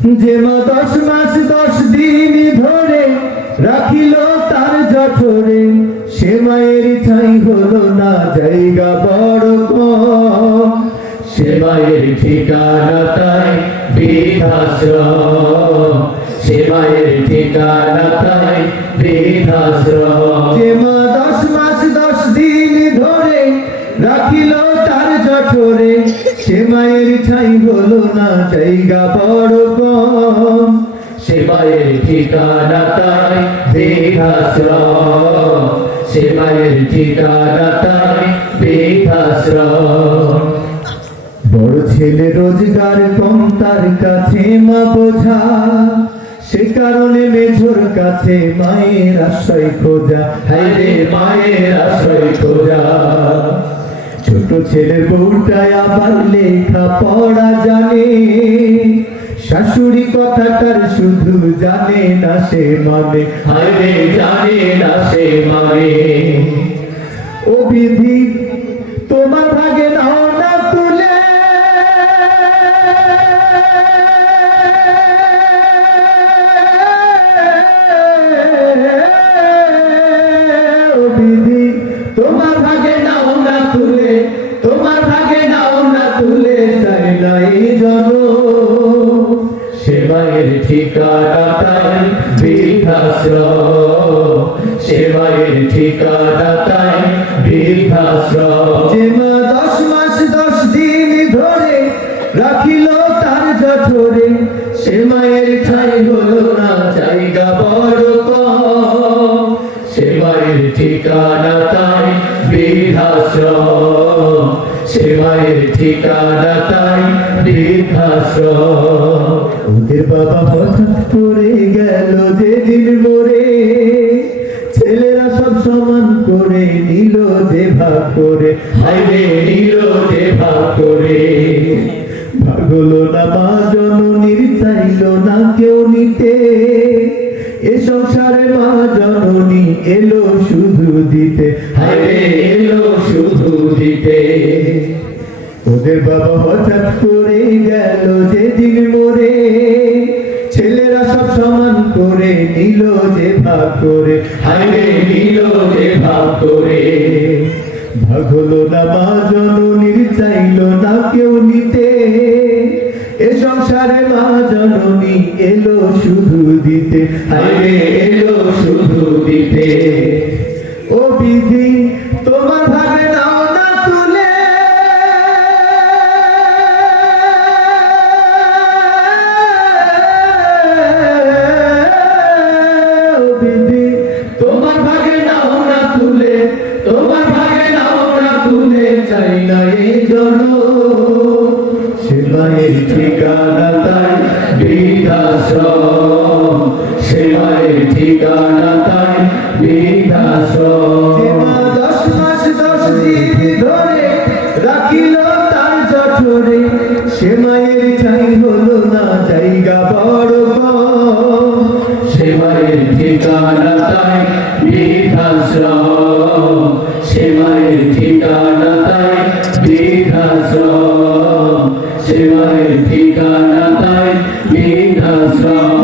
যে মা 10 মাস 10 দিন ধরে রাখিল তার জঠরে, সে মায়ের ঠাঁই হলো না জায়গা বড় কম। সে মায়ের ঠিকানা তাই বৃদ্ধাশ্রম, সে মায়ের ঠিকানা তাই বৃদ্ধাশ্রম। যে মা 10 মাস 10 দিন ধরে রাখিল তার জঠরে, সে মায়ের ঠাঁই হলো না জায়গা বড় কম। সে মায়ের ঠিকানা তাই বৃদ্ধাশ্রম, সে মায়ের ঠিকানা তাই বৃদ্ধাশ্রম। বড় ছেলে রোজগার কম, তার কাছে মা বোঝা, সে কারণে মেঝোর কাছে মায়ের আশ্রয় খোঁজা। হায়রে মায়ের আশ্রয় খোঁজা। ছোট ছেলের বউটা আবার লেখা পড়া জানে, শাশুড়ি কথাটার শুধু জানে না সে মানে। হায়রে জানে না সে মানে। ও বিধি তোমার ভাগে নাও না তুলে, ও বিধি তোমার ভাগে নাও না তুলে, তোমার ভাগে নাও না তুলে, চাই না এই জনম। সে মায়ের ঠিকানা তাই বৃদ্ধাশ্রম, সে মায়ের ঠিকানা তাই বৃদ্ধাশ্রম। যে মা 10 মাস 10 দিন ধরে রাখিল তার জঠরে, সে মায়ের ঠাঁই হলো না জায়গা বড় কম। সে মায়ের ঠিকানা তাই বৃদ্ধাশ্রম, সে মায়ের ঠিকানা তাই বৃদ্ধাশ্রম। ওদের বাবা হঠাৎ করে গেল যেদিন মরে, ছেলেরা সব সমান করে নিল যে ভাগ করে। হায়রে নিল যে ভাগ করে। ভাগলো না মা জননীর, চাইল না কেউ নিতে, এ সংসারে মা জননী এলো শুধু দিতে। হায়রে এলো শুধু দিতে। ওদের বাবা হঠাৎ করে গেল যেদিন মরে, ছেলেরা সব সমান করে নিল যে ভাগ করে। হায়রে নিল যে ভাগ করে। ভাগ হলো না মা জননীর, চাইল না কেউ নিতে, এ সংসারে মা জননী এলো শুধু দিতে। হায়রে এলো শুধু দিতে। ও বিধি তোমার ভাগে নাও না তুলে, ও বিধি তোমার ভাগে নাও না তুলে, তোমার ভাগে নাও না তুলে, চাই না এই জনম। সে মায়ের ঠিকানা তাই বৃদ্ধাশ্রম, সে মায়ের ঠিকানা তাই বৃদ্ধাশ্রম। যে মা 10 মাস 10 দিন ধরে রাখিল তার জঠরে, সে মায়ের ঠাঁই হলো না জায়গা বড় কম। সে মায়ের ঠিকানা তাই বৃদ্ধাশ্রম, সে মায়ের ঠিকানা তাই বৃদ্ধাশ্রম, সে মায়ের ঠিকানা তাই বৃদ্ধাশ্রম।